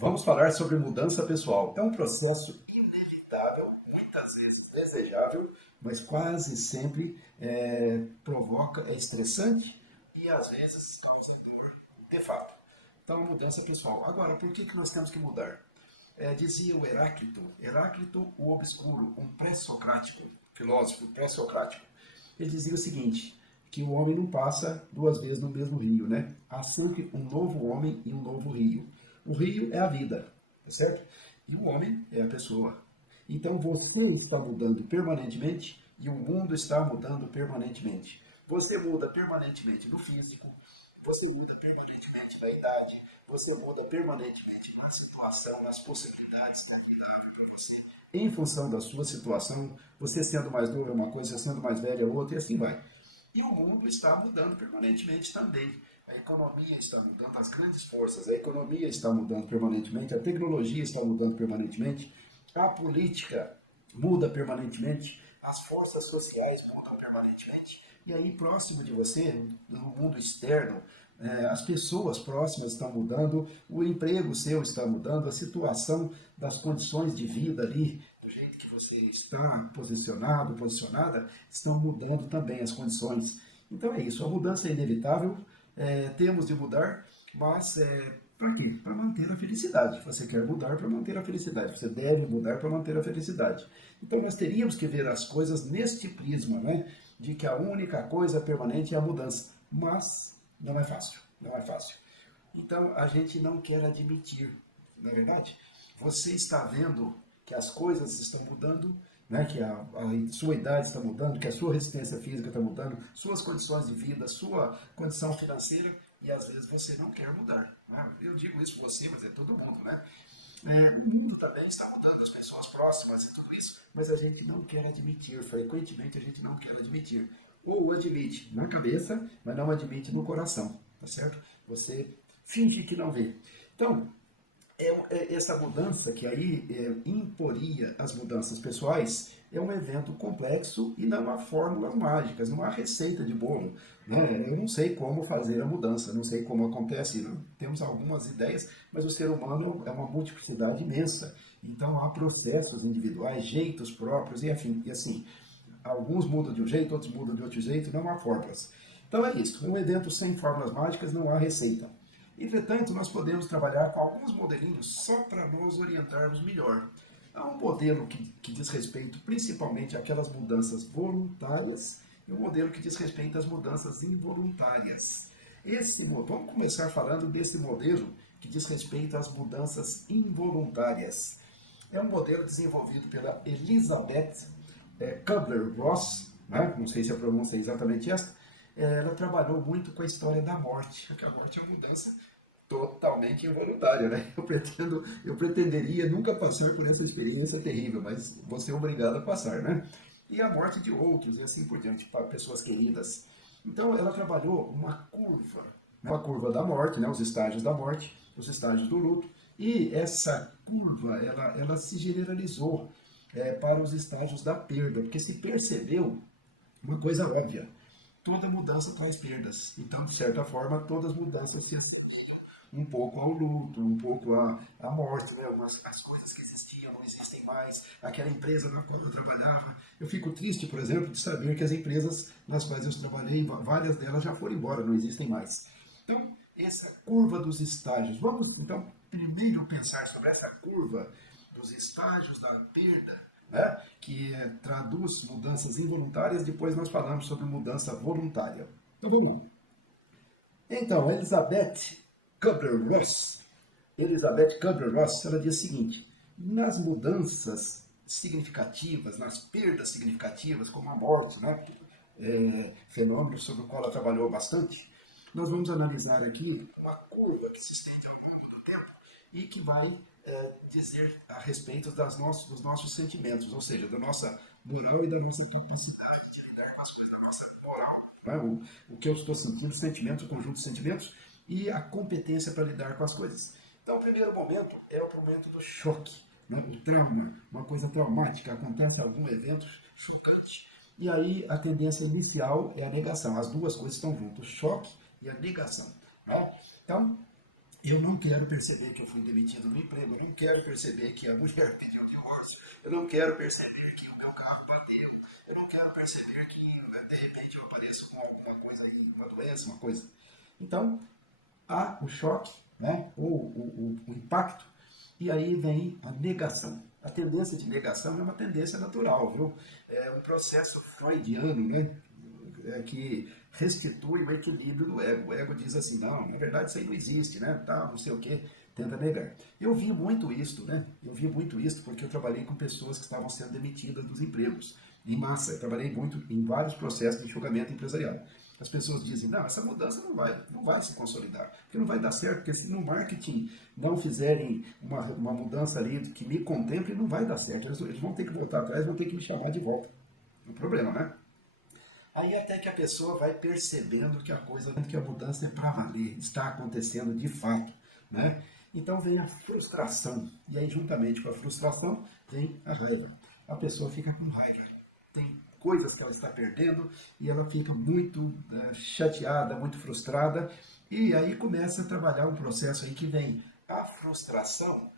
Vamos falar sobre mudança pessoal. É um processo inevitável, muitas vezes desejável, mas quase sempre provoca, é estressante e às vezes causa dor de fato. Então, mudança pessoal. Agora, por que nós temos que mudar? Dizia o Heráclito o Obscuro, um pré-socrático, filósofo pré-socrático. Ele dizia o seguinte, que o homem não passa duas vezes no mesmo rio, né? Há sempre um novo homem e um novo rio. O rio é a vida, tá certo? E o homem é a pessoa. Então você está mudando permanentemente e o mundo está mudando permanentemente. Você muda permanentemente no físico, você muda permanentemente na idade, você muda permanentemente na situação, nas possibilidades da vida para você. Em função da sua situação, você sendo mais novo é uma coisa, sendo mais velho é outra, e assim vai. E o mundo está mudando permanentemente também. A economia está mudando, as grandes forças, a economia está mudando permanentemente, a tecnologia está mudando permanentemente, a política muda permanentemente, as forças sociais mudam permanentemente. E aí, próximo de você, no mundo externo, as pessoas próximas estão mudando, o emprego seu está mudando, a situação das condições de vida ali, do jeito que você está posicionado, posicionada, estão mudando também as condições. Então é isso, a mudança é inevitável, temos de mudar, mas para quê? Para manter a felicidade. Você quer mudar para manter a felicidade, você deve mudar para manter a felicidade. Então nós teríamos que ver as coisas neste prisma, né? De que a única coisa permanente é a mudança. Mas não é fácil, não é fácil. Então a gente não quer admitir, não é verdade? Você está vendo que as coisas estão mudando, né? Que a sua idade está mudando, que a sua resistência física está mudando, suas condições de vida, sua condição financeira, e às vezes você não quer mudar. Né? Eu digo isso para você, mas é todo mundo, né? O mundo também está mudando, as pessoas próximas e tudo isso, mas a gente não quer admitir, frequentemente a gente não quer admitir. Ou admite na cabeça, mas não admite no coração, tá certo? Você finge que não vê. Então, essa mudança que aí imporia as mudanças pessoais é um evento complexo e não há fórmulas mágicas, não há receita de bolo. Né? Eu não sei como fazer a mudança, não sei como acontece. Não. Temos algumas ideias, mas o ser humano é uma multiplicidade imensa. Então há processos individuais, jeitos próprios e assim. Alguns mudam de um jeito, outros mudam de outro jeito, não há fórmulas. Então é isso. Um evento sem fórmulas mágicas não há receita. Entretanto, nós podemos trabalhar com alguns modelinhos só para nos orientarmos melhor. Há um modelo que diz respeito principalmente àquelas mudanças voluntárias e um modelo que diz respeito às mudanças involuntárias. Vamos começar falando desse modelo que diz respeito às mudanças involuntárias. É um modelo desenvolvido pela Elizabeth Kubler-Ross, né? Não sei se a pronúncia é exatamente essa. Ela trabalhou muito com a história da morte, porque a morte é uma mudança totalmente involuntária, né? Eu pretenderia nunca passar por essa experiência terrível, mas vou ser obrigado a passar, né? E a morte de outros, e assim por diante, para pessoas queridas. Então, ela trabalhou uma curva da morte, né? Os estágios da morte, os estágios do luto, e essa curva, ela se generalizou para os estágios da perda, porque se percebeu uma coisa óbvia, toda mudança traz perdas. Então, de certa forma, todas as mudanças se um pouco ao luto, um pouco à morte, né? As coisas que existiam não existem mais, aquela empresa na qual eu trabalhava. Eu fico triste, por exemplo, de saber que as empresas nas quais eu trabalhei, várias delas já foram embora, não existem mais. Então, essa curva dos estágios. Vamos, então, primeiro pensar sobre essa curva dos estágios da perda, né? Que traduz mudanças involuntárias, depois nós falamos sobre mudança voluntária. Então, vamos lá. Então, Elizabeth Kubler-Ross, ela diz o seguinte: nas mudanças significativas, nas perdas significativas, como a morte, né, fenômeno sobre o qual ela trabalhou bastante, nós vamos analisar aqui uma curva que se estende ao longo do tempo e que vai dizer a respeito dos nossos sentimentos, ou seja, da nossa moral e da nossa capacidade de lidar com as coisas, da nossa moral, né, o que eu estou sentindo, sentimentos, o conjunto de sentimentos e a competência para lidar com as coisas. Então, o primeiro momento é o momento do choque, né, o trauma, uma coisa traumática, acontece algum evento chocante. e aí a tendência inicial é a negação. As duas coisas estão juntas, o choque e a negação. Né? Então, eu não quero perceber que eu fui demitido do emprego, eu não quero perceber que a mulher pediu divórcio, eu não quero perceber que o meu carro bateu, eu não quero perceber que de repente eu apareço com alguma coisa aí, uma doença, uma coisa. Então, há o choque, né, o impacto, e aí vem a negação. A tendência de negação é uma tendência natural, viu? É um processo freudiano, né? Que restitui o equilíbrio do ego. O ego diz assim, não, na verdade isso aí não existe, né? Tá, não sei o quê, tenta negar. Eu vi muito isso, né? Eu vi muito isso porque eu trabalhei com pessoas que estavam sendo demitidas dos empregos, em massa. Eu trabalhei muito em vários processos de enxugamento empresarial. As pessoas dizem, não, essa mudança não vai se consolidar, porque não vai dar certo, porque se no marketing não fizerem uma mudança ali que me contemple, não vai dar certo. Eles vão ter que voltar atrás, vão ter que me chamar de volta. É um problema, né? Aí até que a pessoa vai percebendo que a coisa, que a mudança é para valer, está acontecendo de fato, né? Então vem a frustração, e aí juntamente com a frustração vem a raiva. A pessoa fica com raiva, tem coisas que ela está perdendo e ela fica muito chateada, muito frustrada, e aí começa a trabalhar um processo aí que vem a frustração,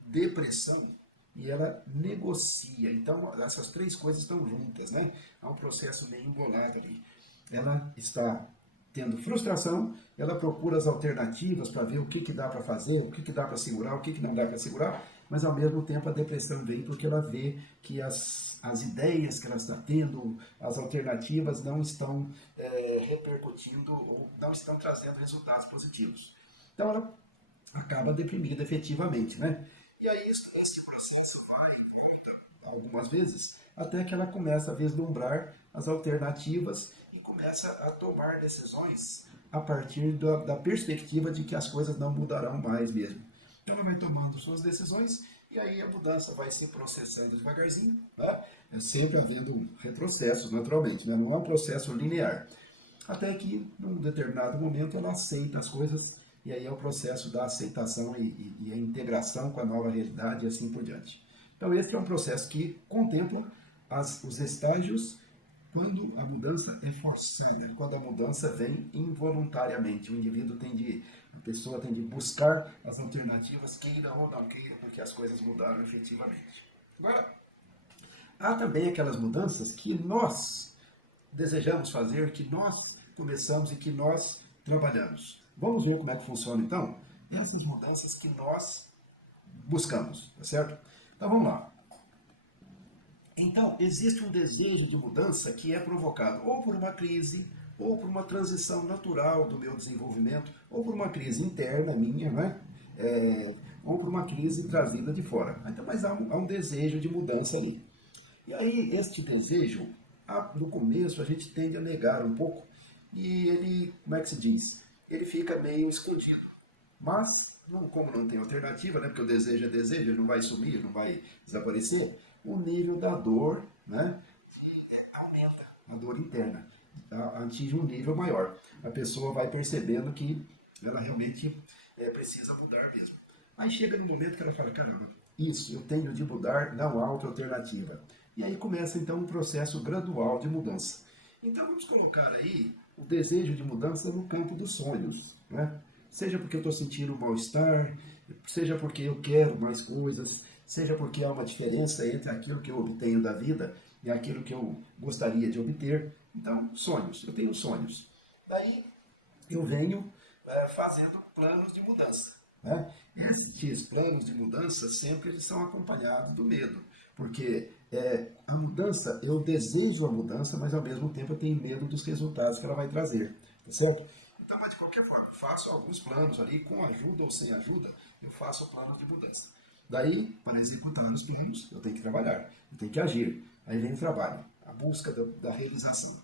depressão e ela negocia. Então, essas três coisas estão juntas, né? Há um processo meio embolado ali. Ela está tendo frustração, ela procura as alternativas para ver o que dá para fazer, o que dá para segurar, o que não dá para segurar, mas ao mesmo tempo a depressão vem porque ela vê que as ideias que ela está tendo, as alternativas não estão repercutindo ou não estão trazendo resultados positivos. Então ela acaba deprimida efetivamente, né? E aí esse processo vai, algumas vezes, até que ela começa a vislumbrar as alternativas e começa a tomar decisões a partir da perspectiva de que as coisas não mudarão mais mesmo. Então ela vai tomando suas decisões e aí a mudança vai se processando devagarzinho, né? É sempre havendo retrocessos, naturalmente, né? Não é um processo linear. Até que, num determinado momento, ela aceita as coisas, e aí é o processo da aceitação e a integração com a nova realidade e assim por diante. Então, esse é um processo que contempla os estágios quando a mudança é forçada, quando a mudança vem involuntariamente. O indivíduo a pessoa tem de buscar as alternativas, queira ou não queira, porque as coisas mudaram efetivamente. Agora, há também aquelas mudanças que nós desejamos fazer, que nós começamos e que nós trabalhamos. Vamos ver como é que funciona então? Essas mudanças que nós buscamos, tá certo? Então vamos lá. Então, existe um desejo de mudança que é provocado ou por uma crise, ou por uma transição natural do meu desenvolvimento, ou por uma crise interna minha, né? Ou por uma crise trazida de fora. Então, mas há um desejo de mudança ali. E aí, este desejo, no começo, a gente tende a negar um pouco, e ele, como é que se diz? Ele fica meio escondido. Mas, como não tem alternativa, né, porque o desejo é desejo, ele não vai sumir, não vai desaparecer, o nível da dor, né, aumenta, a dor interna, atinge um nível maior. A pessoa vai percebendo que ela realmente precisa mudar mesmo. Aí chega no momento que ela fala, caramba, isso, eu tenho de mudar, não há outra alternativa. E aí começa então um processo gradual de mudança. Então vamos colocar aí o desejo de mudança no campo dos sonhos, né? Seja porque eu estou sentindo mal-estar, seja porque eu quero mais coisas, seja porque há uma diferença entre aquilo que eu obtenho da vida e aquilo que eu gostaria de obter. Então, sonhos, eu tenho sonhos. Daí eu venho fazendo planos de mudança. Né? Esses planos de mudança sempre eles são acompanhados do medo, porque a mudança, eu desejo a mudança, mas ao mesmo tempo eu tenho medo dos resultados que ela vai trazer, tá certo? Então, mas de qualquer forma, faço alguns planos ali, com ajuda ou sem ajuda, eu faço o plano de mudança. Daí, para executar os planos, eu tenho que trabalhar, eu tenho que agir. Aí vem o trabalho, a busca da realização.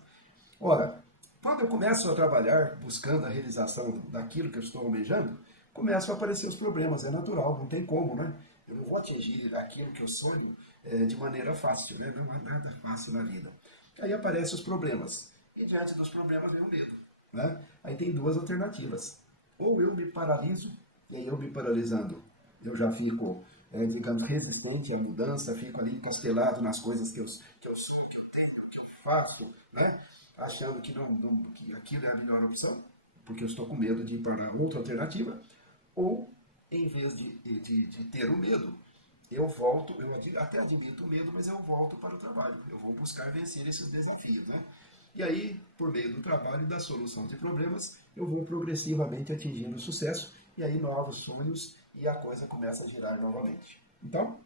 Ora, quando eu começo a trabalhar buscando a realização daquilo que eu estou almejando, começam a aparecer os problemas. É natural, não tem como, né? Eu não vou atingir aquilo que eu sonho de maneira fácil, né? Não é nada fácil na vida. Aí aparecem os problemas. E diante dos problemas vem o medo. Né? Aí tem duas alternativas. Ou eu me paraliso, e aí eu me paralisando, eu já fico, digamos, resistente à mudança, fico ali encastelado nas coisas que eu tenho, que eu afasto, né? Achando que, que aquilo é a melhor opção, porque eu estou com medo de ir para outra alternativa, ou em vez de ter o medo, eu volto, até admito o medo, mas eu volto para o trabalho. Eu vou buscar vencer esses desafios, né? E aí, por meio do trabalho e da solução de problemas, eu vou progressivamente atingindo o sucesso, e aí novos sonhos e a coisa começa a girar novamente. Então,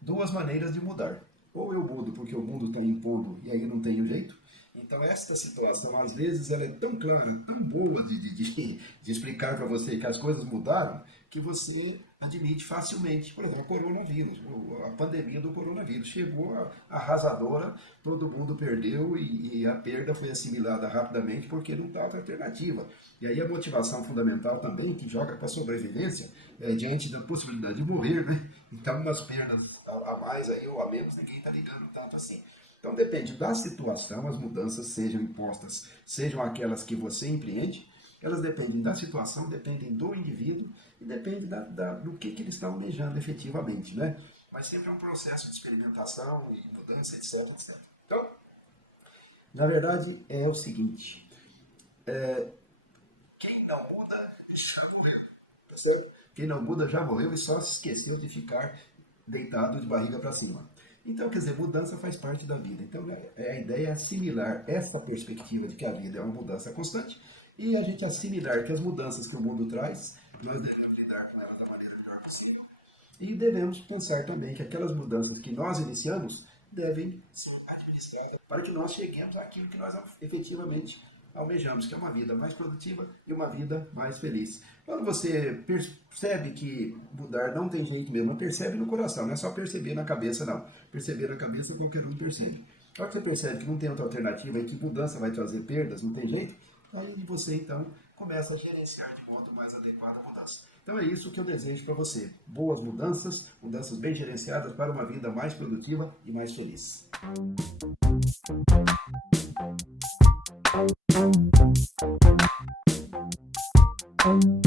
duas maneiras de mudar. Ou eu mudo porque o mundo está impondo e aí não tenho jeito. Então, esta situação, às vezes, ela é tão clara, tão boa de explicar para você que as coisas mudaram, que você admite facilmente. Por exemplo, o coronavírus, a pandemia do coronavírus chegou arrasadora, todo mundo perdeu e a perda foi assimilada rapidamente porque não está outra alternativa. E aí a motivação fundamental também, que joga para a sobrevivência, diante da possibilidade de morrer, né? Então, umas perdas a mais aí ou a menos, ninguém está ligando tanto assim. Então depende da situação, as mudanças sejam impostas, sejam aquelas que você empreende, elas dependem da situação, dependem do indivíduo e dependem do que eles estão almejando efetivamente, né? Mas sempre é um processo de experimentação e mudança, etc, etc. Então, na verdade, é o seguinte, quem não muda já morreu, tá certo? Quem não muda já morreu e só se esqueceu de ficar deitado de barriga para cima. Então, quer dizer, mudança faz parte da vida. Então, a ideia é assimilar essa perspectiva de que a vida é uma mudança constante e a gente assimilar que as mudanças que o mundo traz, nós devemos lidar com elas da maneira melhor possível. E devemos pensar também que aquelas mudanças que nós iniciamos devem ser administradas para que nós cheguemos àquilo que nós efetivamente almejamos, que é uma vida mais produtiva e uma vida mais feliz. Quando você percebe que mudar não tem jeito mesmo, percebe no coração, não é só perceber na cabeça, não. Perceber na cabeça qualquer um percebe. Quando você percebe que não tem outra alternativa e que mudança vai trazer perdas, não tem jeito, aí você então começa a gerenciar de modo mais adequado a mudança. Então é isso que eu desejo para você. Boas mudanças, mudanças bem gerenciadas para uma vida mais produtiva e mais feliz. Thank you.